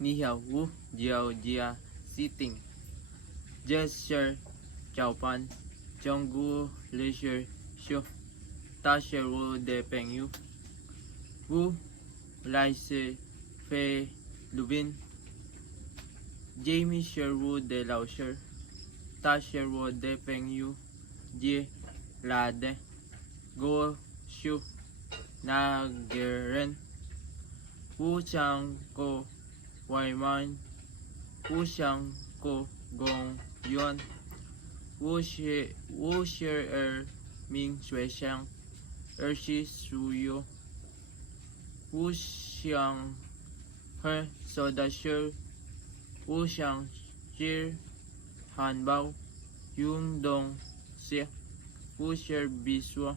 Ni hao wu jiao jia sitting. Gesture chào pan. Chonggu leisure show. Ta she wu de peng yu. Wu lai se fe lubin. Jamie Sherwood de Lauscher, Ta Sherwood de Peng Yu, Jie La De, Go Shu, Na Geren, Wu Chang Ko Waiman, Wu Chang Ko Gong Yuan, Wu Shi Ming Shui Xiang, Shi Su Yu, Wu Xiang He Soda Shi, Wu Xiang Shir Han Bao, Yung Dong Xie, Wu Shir Biswa,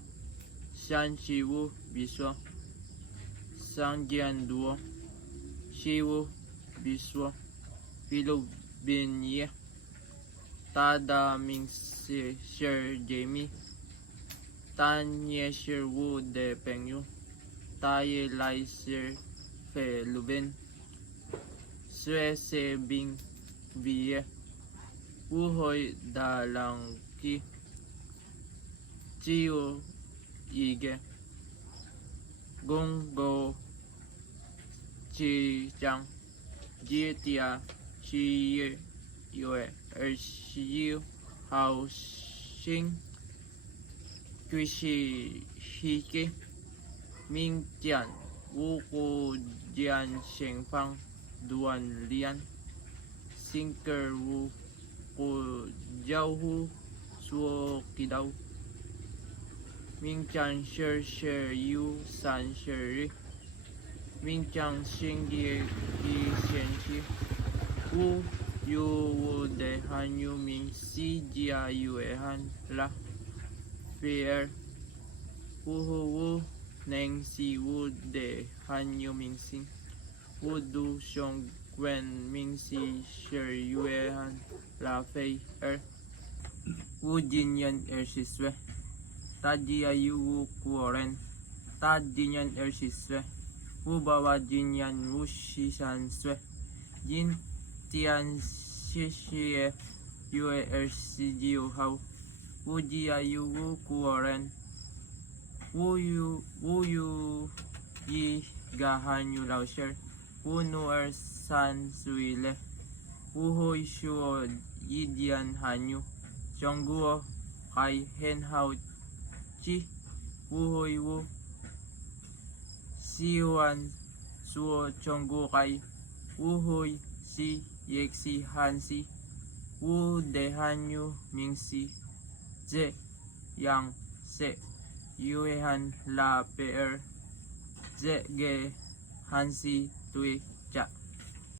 Shan Shi Wu Biswa, Sang Jian Duo, Shi Wu Biswa, Philo Bin Ye, Ta Da Ming Shir Jamie, Tan Ye Shir Wu De Peng Yu, Ta Ye Lai Shir Fe Lubin, Sue Se Bing Vie, Wu Hoi Da Lang Ki, Jiu Yige, Gong Go Chi Chang, Jie Tia Chi Ye Yue Shi Hao Xing, Kui Shi Hike, Ming Jian, Wu Ku Jian Sheng Fang, Duan Lian, Sinker Wu Ku Jiao Hu Suo Kidao, Ming Chan Sher Sher Yu San Sher, Ming Chang Xing Ye Ki Xian Qi, Wu Yu Wu De Han Yu Ming Si Jia Yue Han La, Fair, Wu Hu Wu Neng Si Wu De Han Yu Ming Sing, Wu Du Xiong Gwen Ming Si Sher Yue Han La Fei Wu Jin Yan Si Sue, Ta Jia Yu Wu Kuoren, Ta Jin Yan Si Sue, Wu Bawa Jin Yan Wu Shi San Sue, Jin Tian Shi Xie Yue Si Jiu Hao, Wu Jia Yu Wu Kuoren, Wu Yu Yi Ga Han Yu Lao Sher, Wu Nu San Sui Le, Wu Hoi Shuo Yi Dian Han Yu, Chong Guo Kai Hen Hao Chi, Wu Hoi Wu, Si Huan Suo Chong Guo Kai, Wu Hoi Si Yek Si Han Si, Wu De Han Yu Ming Si, Ze Yang Se, Yue Han La Per, Ze Ge Han Si Tui Cha.